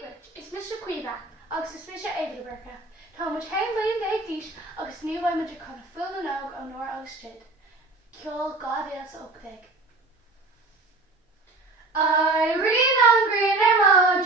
Grich is Mr. Cuiva, agus is Mr. Evelberga. Tá muid hain blion déag díos agus níl bhaid muidir chun a fuil an ág an Nóra agus Jade. Ceol 2018. I read on green and